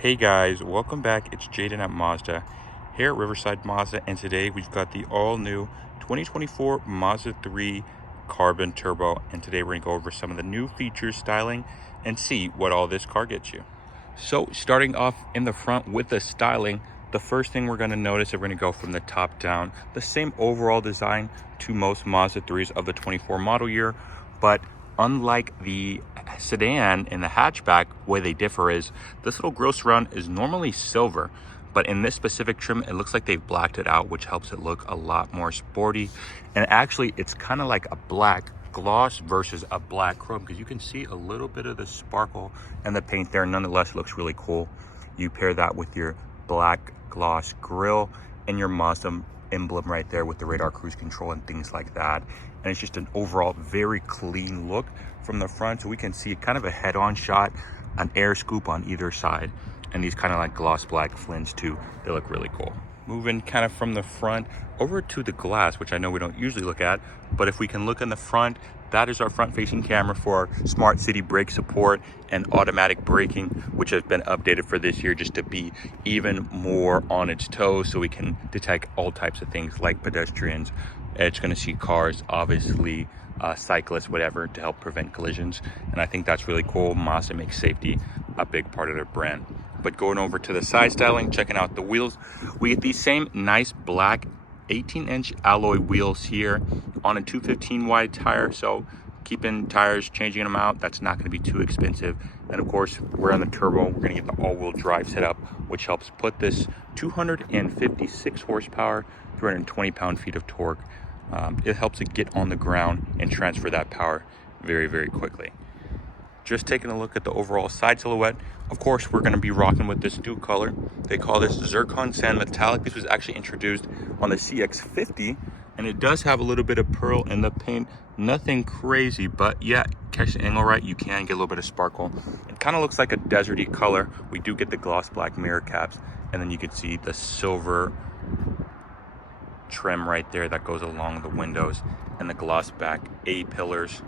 Hey guys, welcome back. It's Jaden at Mazda here at Riverside Mazda, and today we've got the all-new 2024 Mazda 3 Carbon Turbo, and today we're going to go over some of the new features, styling, and see what all this car gets you. So starting off in the front with the styling, the first thing we're going to notice is we're going to go from the top down. The same overall design to most Mazda 3s of the 24 model year, but unlike the sedan and the hatchback, where they differ is this little grille surround is normally silver, but in this specific trim it looks like they've blacked it out, which helps it look a lot more sporty. And actually it's kind of like a black gloss versus a black chrome, because you can see a little bit of the sparkle and the paint there. Nonetheless, it looks really cool. You pair that with your black gloss grille and your Mazda emblem right there with the radar cruise control and things like that, and it's just an overall very clean look from the front. So we can see kind of a head-on shot, an air scoop on either side, and these kind of like gloss black flints too. They look really cool. Moving kind of from the front over to the glass, which I know we don't usually look at, but if we can look in the front, that is our front-facing camera for our smart city brake support and automatic braking, which has been updated for this year just to be even more on its toes, so we can detect all types of things like pedestrians. It's going to see cars, obviously, cyclists, whatever, to help prevent collisions. And I think that's really cool. Mazda makes safety a big part of their brand. But going over to the side styling, checking out the wheels, we get these same nice black 18-inch alloy wheels here on a 215 wide tire. So keeping tires, changing them out, that's not going to be too expensive. And of course, we're on the turbo. We're going to get the all-wheel drive setup, which helps put this 256 horsepower, 320 pound-feet of torque. It helps it get on the ground and transfer that power very, very quickly. Just taking a look at the overall side silhouette, of course, we're going to be rocking with this new color. They call this Zircon Sand Metallic. This was actually introduced on the CX-50, and it does have a little bit of pearl in the paint. Nothing crazy, but yeah, catch the angle right, you can get a little bit of sparkle. It kind of looks like a deserty color. We do get the gloss black mirror caps, and then you can see the silver trim right there that goes along the windows, and the gloss back A-pillars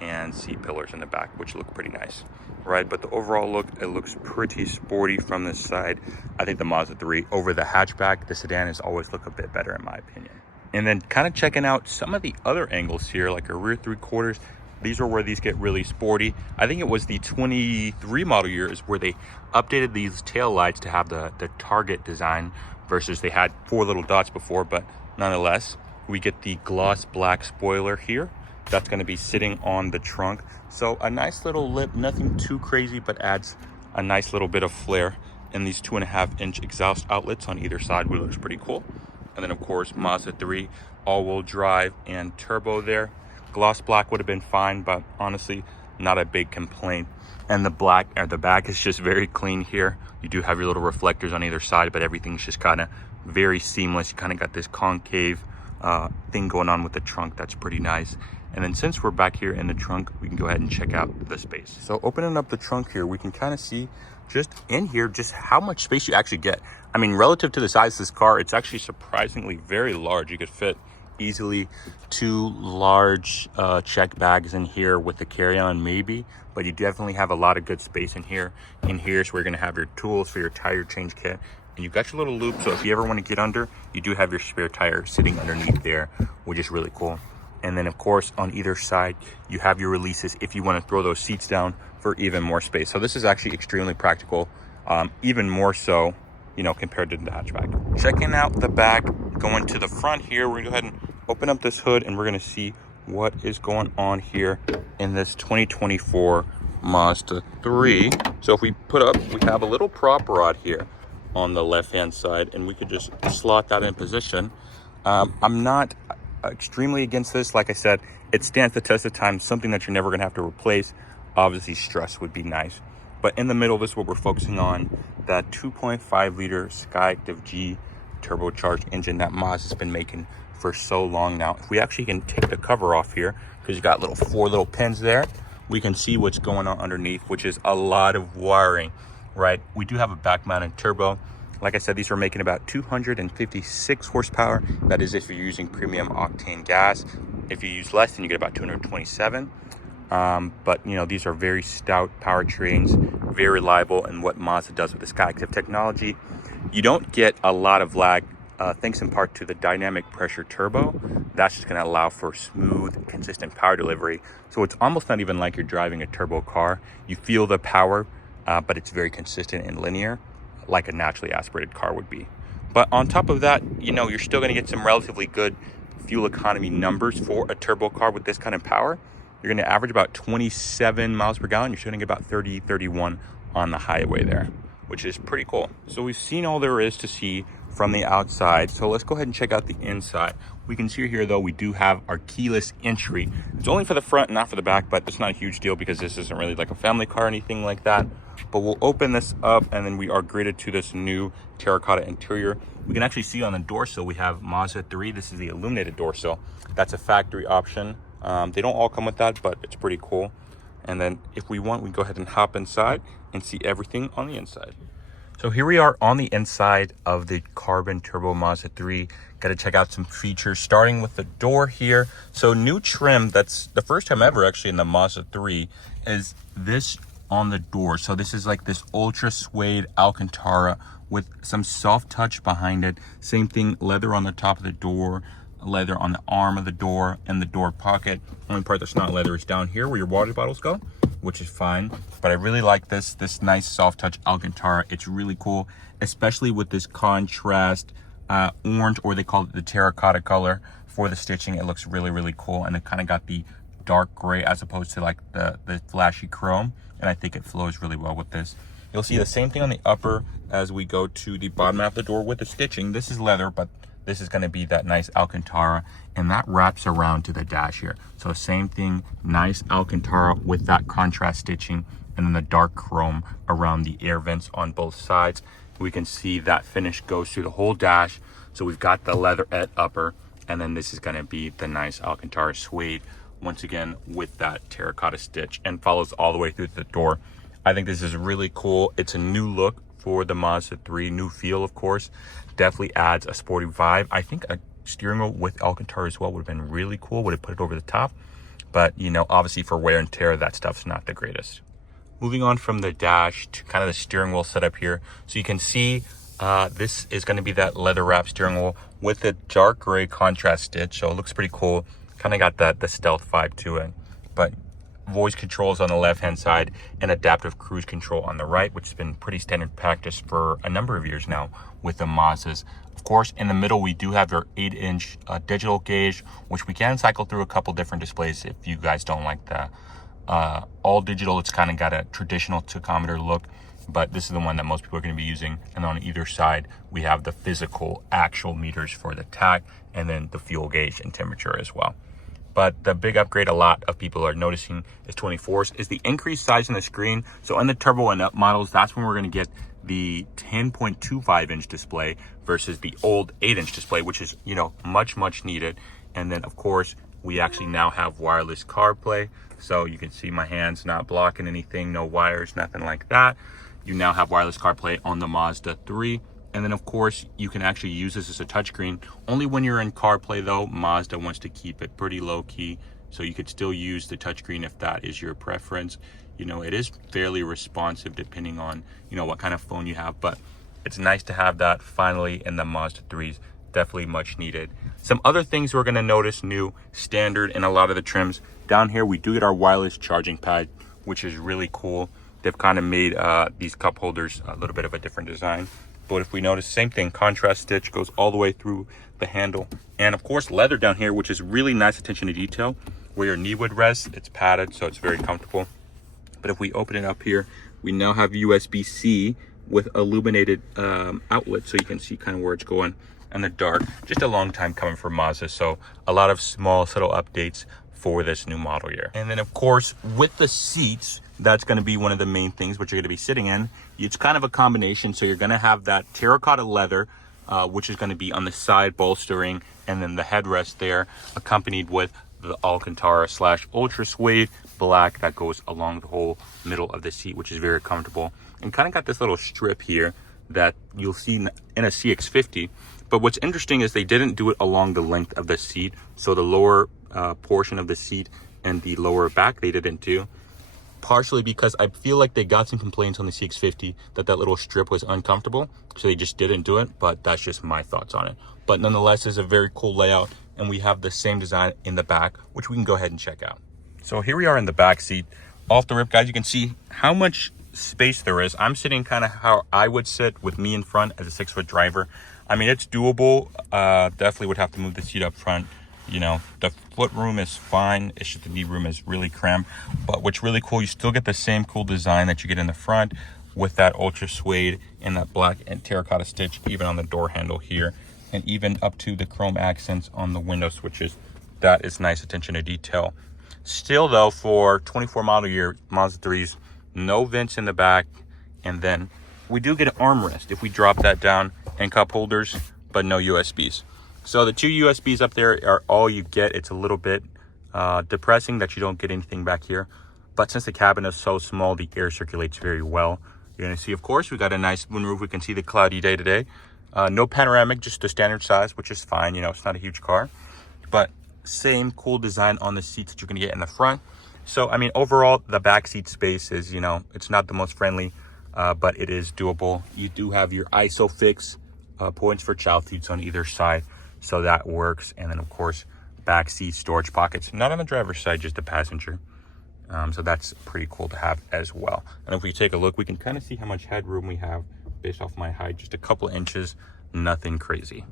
and C-pillars in the back, which look pretty nice, right? But the overall look, it looks pretty sporty from this side. I think the Mazda 3 over the hatchback, the sedan, has always looked a bit better in my opinion. And then kind of checking out some of the other angles here, like a rear 3/4. These are where these get really sporty. I think it was the 23 model year is where they updated these tail lights to have the target design, versus they had 4 little dots before. But nonetheless, we get the gloss black spoiler here. That's going to be sitting on the trunk. So a nice little lip, nothing too crazy, but adds a nice little bit of flair. And these 2.5-inch exhaust outlets on either side, which looks pretty cool. And then of course, Mazda 3 all-wheel drive and turbo there. Gloss black would have been fine, but honestly, not a big complaint. And the black at the back is just very clean here. You do have your little reflectors on either side, but everything's just kind of very seamless. You kind of got this concave thing going on with the trunk. That's pretty nice. And then since we're back here in the trunk, we can go ahead and check out the space. So opening up the trunk here, we can kind of see just in here just how much space you actually get. I mean, relative to the size of this car, it's actually surprisingly very large. You could fit easily 2 large check bags in here with the carry-on maybe, but you definitely have a lot of good space in here. In here, so we're going to have your tools for your tire change kit, and you've got your little loop, so if you ever want to get under, you do have your spare tire sitting underneath there, which is really cool. And then of course on either side you have your releases if you want to throw those seats down for even more space. So this is actually extremely practical, even more so, you know, compared to the hatchback. Checking out the back, going to the front here, we're gonna go ahead and open up this hood, and we're gonna see what is going on here in this 2024 Mazda 3. So if we put up, we have a little prop rod here on the left hand side, and we could just slot that in position. I'm not extremely against this. Like I said, it stands the test of time, something that you're never going to have to replace. Obviously stress would be nice, but in the middle, this is what we're focusing on, that 2.5 liter Skyactiv G turbocharged engine that Mazda's been making for so long now. If we actually can take the cover off here, because you got 4 little pins there, we can see what's going on underneath, which is a lot of wiring, right? We do have a back mounted turbo. Like I said, these are making about 256 horsepower. That is if you're using premium octane gas. If you use less, then you get about 227. But you know, these are very stout powertrains, very reliable in what Mazda does with this active technology. You don't get a lot of lag, thanks in part to the dynamic pressure turbo. That's just going to allow for smooth, consistent power delivery. So it's almost not even like you're driving a turbo car. You feel the power, but it's very consistent and linear, like a naturally aspirated car would be. But on top of that, you're still going to get some relatively good fuel economy numbers for a turbo car with this kind of power. You're going to average about 27 miles per gallon. You're shooting about 30, 31 on the highway there, which is pretty cool. So we've seen all there is to see from the outside. So let's go ahead and check out the inside. We can see here though, we do have our keyless entry. It's only for the front and not for the back, but it's not a huge deal because this isn't really like a family car or anything like that. But we'll open this up and then we are greeted to this new terracotta interior. We can actually see on the door sill, we have Mazda3. This is the illuminated door sill. That's a factory option. They don't all come with that, but it's pretty cool. And then if we want, we go ahead and hop inside and see everything on the inside. So here we are on the inside of the Carbon Turbo Mazda 3. Got to check out some features, starting with the door here. So new trim, that's the first time ever actually in the Mazda 3, is this on the door. So this is like this ultra suede Alcantara with some soft touch behind it. Same thing, leather on the top of the door, leather on the arm of the door and the door pocket. Only part that's not leather is down here where your water bottles go, which is fine. But I really like this nice soft touch Alcantara. It's really cool, especially with this contrast orange, or they call it the terracotta color for the stitching. It looks really, really cool. And it kind of got the dark gray as opposed to like the flashy chrome. And I think it flows really well with this. You'll see the same thing on the upper as we go to the bottom half of the door with the stitching. This is leather, but this is going to be that nice Alcantara, and that wraps around to the dash here. So same thing, nice Alcantara with that contrast stitching, and then the dark chrome around the air vents on both sides. We can see that finish goes through the whole dash. So we've got the leather at upper, and then this is going to be the nice Alcantara suede, once again with that terracotta stitch, and follows all the way through the door. I think this is really cool. It's a new look for the Mazda 3, new feel, of course. Definitely adds a sporty vibe. I think a steering wheel with Alcantara as well would have been really cool, would have put it over the top. But, obviously for wear and tear, that stuff's not the greatest. Moving on from the dash to kind of the steering wheel setup here. So you can see this is going to be that leather wrap steering wheel with the dark gray contrast stitch. So it looks pretty cool. Kind of got the stealth vibe to it. But voice controls on the left hand side and adaptive cruise control on the right, which has been pretty standard practice for a number of years now with the Mazdas. Of course, in the middle we do have our 8-inch digital gauge, which we can cycle through a couple different displays if you guys don't like the all digital. It's kind of got a traditional tachometer look, but this is the one that most people are going to be using. And on either side we have the physical actual meters for the tach, and then the fuel gauge and temperature as well. But the big upgrade a lot of people are noticing is 24s is the increased size in the screen. So in the turbo and up models, that's when we're going to get the 10.25 inch display versus the old 8-inch display, which is, much needed. And then of course, we actually now have wireless CarPlay. So you can see my hands not blocking anything, no wires, nothing like that. You now have wireless CarPlay on the Mazda 3. And then of course, you can actually use this as a touchscreen. Only when you're in CarPlay though, Mazda wants to keep it pretty low key. So you could still use the touchscreen if that is your preference. It is fairly responsive depending on, what kind of phone you have. But it's nice to have that finally in the Mazda 3s. Definitely much needed. Some other things we're going to notice new, standard in a lot of the trims. Down here, we do get our wireless charging pad, which is really cool. They've kind of made these cup holders a little bit of a different design. But if we notice, same thing, contrast stitch goes all the way through the handle. And of course, leather down here, which is really nice attention to detail. Where your knee would rest, it's padded, so it's very comfortable. But if we open it up here, we now have USB-C with illuminated outlet, so you can see kind of where it's going in the dark. Just a long time coming for Mazda, so a lot of small, subtle updates for this new model year. And then of course, with the seats, that's going to be one of the main things which you're going to be sitting in. It's kind of a combination. So you're going to have that terracotta leather, which is going to be on the side bolstering, and then the headrest there, accompanied with the Alcantara / ultra suede black that goes along the whole middle of the seat, which is very comfortable. And kind of got this little strip here that you'll see in a CX-50. But what's interesting is they didn't do it along the length of the seat. So the lower portion of the seat and the lower back they didn't do. partially because I feel like they got some complaints on the CX-50 that little strip was uncomfortable, so they just didn't do it, but that's just my thoughts on it. But nonetheless, it's a very cool layout, and we have the same design in the back, which we can go ahead and check out. So here we are in the back seat. Off the rip, guys, you can see how much space there is. I'm sitting kind of how I would sit with me in front as a 6-foot driver. I mean, it's doable. Definitely would have to move the seat up front. You know, the foot room is fine. It's just the knee room is really cramped. But what's really cool, you still get the same cool design that you get in the front with that ultra suede and that black and terracotta stitch, even on the door handle here, and even up to the chrome accents on the window switches. That is nice attention to detail. Still though, for 24 model year Mazda 3s, no vents in the back, and then we do get an armrest if we drop that down, and cup holders, but no USBs. So the 2 USBs up there are all you get. It's a little bit depressing that you don't get anything back here, but since the cabin is so small, the air circulates very well. You're gonna see, of course, we got a nice moonroof. We can see the cloudy day today. No panoramic, just the standard size, which is fine. You know, it's not a huge car, but same cool design on the seats that you're gonna get in the front. So, I mean, overall, the back seat space is, you know, it's not the most friendly, but it is doable. You do have your ISOFIX points for child seats on either side, so that works. And then, of course, back seat storage pockets, not on the driver's side, just the passenger. So that's pretty cool to have as well. And if we take a look, we can kind of see how much headroom we have based off my height, just a couple inches, nothing crazy.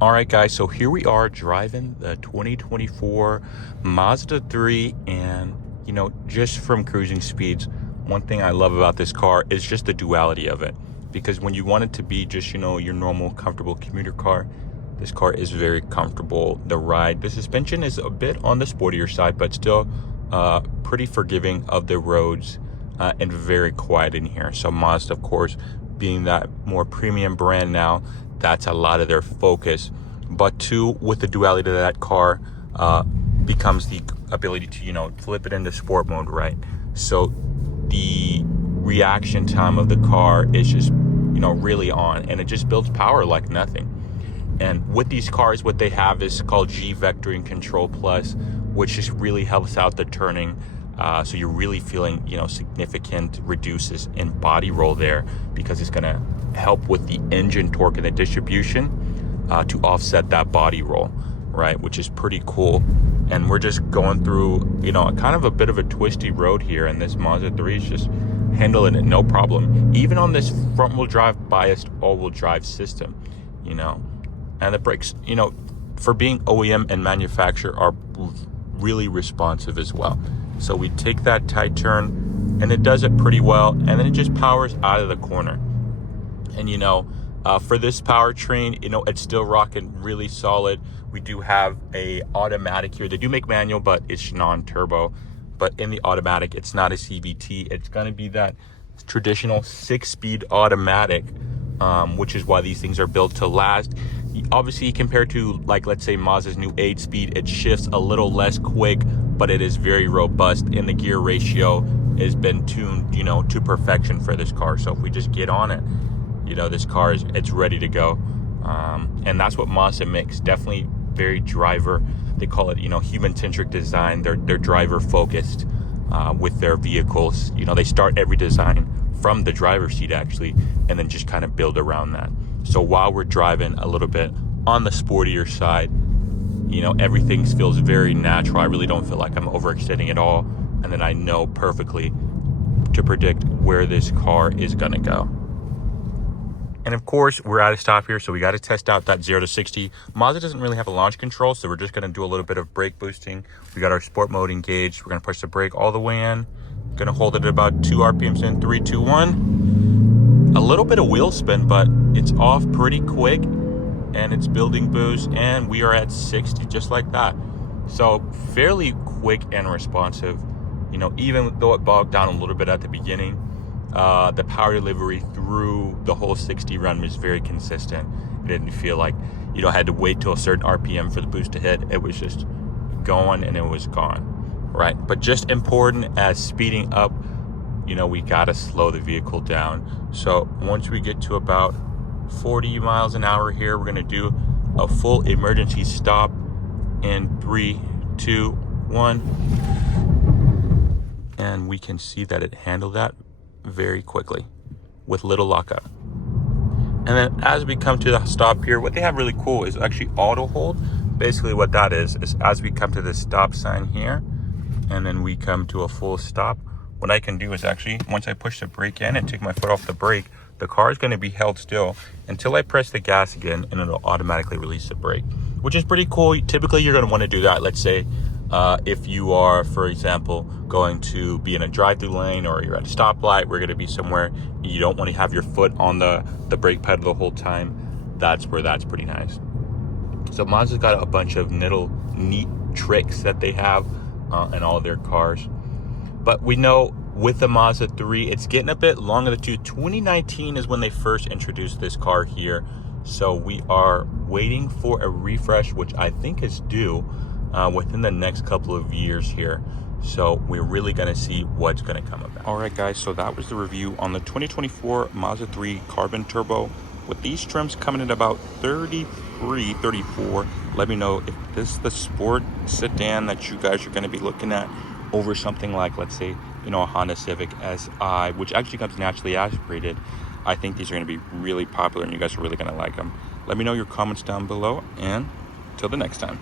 All right, guys, so here we are driving the 2024 Mazda 3, and, you know, just from cruising speeds, one thing I love about this car is just the duality of it. Because when you want it to be just, you know, your normal, comfortable commuter car, this car is very comfortable. The ride, the suspension is a bit on the sportier side, but still pretty forgiving of the roads, and very quiet in here. So Mazda, of course, being that more premium brand now, that's a lot of their focus. But too, with the duality of that car, becomes the ability to, you know, flip it into sport mode, right? So the reaction time of the car is just, you know, really on, and it just builds power like nothing. And with these cars, what they have is called G Vectoring Control Plus, which just really helps out the turning. So you're really feeling, you know, significant reduces in body roll there, because it's gonna help with the engine torque and the distribution to offset that body roll, right? Which is pretty cool. And we're just going through, you know, kind of a bit of a twisty road here, and this Mazda 3 is just handling it no problem, even on this front wheel drive biased all-wheel drive system, you know. And the brakes, you know, for being OEM and manufacturer, are really responsive as well. So we take that tight turn, and it does it pretty well, and then it just powers out of the corner. And, you know, for this powertrain, you know, it's still rocking really solid. We do have a automatic here. They do make manual, but it's non-turbo. But in the automatic, it's not a CVT. It's going to be that traditional 6-speed automatic, which is why these things are built to last. Obviously, compared to, like, let's say Mazda's new 8-speed, it shifts a little less quick, but it is very robust, and the gear ratio has been tuned, you know, to perfection for this car. So if we just get on it, you know, this car is, it's ready to go. And that's what Mazda makes. Definitely very driver, they call it, you know, human-centric design. They're driver focused with their vehicles. You know, they start every design from the driver's seat actually, and then just kind of build around that. So while we're driving a little bit on the sportier side, you know, everything feels very natural. I really don't feel like I'm overextending at all. And then I know perfectly to predict where this car is gonna go. And of course, we're at a stop here, so we got to test out that 0 to 60. Mazda doesn't really have a launch control, so we're just going to do a little bit of brake boosting. We got our sport mode engaged. We're going to push the brake all the way in. Going to hold it at about 2 RPMs in, 3, 2, 1. A little bit of wheel spin, but it's off pretty quick, and it's building boost, and we are at 60 just like that. So fairly quick and responsive. You know, even though it bogged down a little bit at the beginning, the power delivery through the whole 60 run was very consistent. It didn't feel like, you know, I had to wait till a certain RPM for the boost to hit. It was just going and it was gone, right? But just important as speeding up, you know, we got to slow the vehicle down. So once we get to about 40 miles an hour here, we're going to do a full emergency stop in 3, 2, 1. and we can see that it handled that very quickly with little lockup. And then as we come to the stop here, what they have really cool is actually auto hold. Basically what that is as we come to the stop sign here, and then we come to a full stop, what I can do is actually, once I push the brake in and take my foot off the brake, the car is going to be held still until I press the gas again, and it'll automatically release the brake, which is pretty cool. Typically, you're going to want to do that. Let's say if you are, for example, going to be in a drive-through lane, or you're at a stoplight, we're going to be somewhere you don't want to have your foot on the brake pedal the whole time. That's where that's pretty nice. So Mazda's got a bunch of little neat tricks that they have in all of their cars. But we know with the Mazda 3, it's getting a bit longer. 2019 is when they first introduced this car here. So we are waiting for a refresh, which I think is due within the next couple of years here. So we're really going to see what's going to come of that. All right, guys, so that was the review on the 2024 Mazda 3 Carbon Turbo. With these trims coming at about 33, 34, let me know if this is the sport sedan that you guys are going to be looking at over something like, let's say, a Honda Civic Si, which actually comes naturally aspirated. I think these are going to be really popular, and you guys are really going to like them. Let me know your comments down below, and till the next time.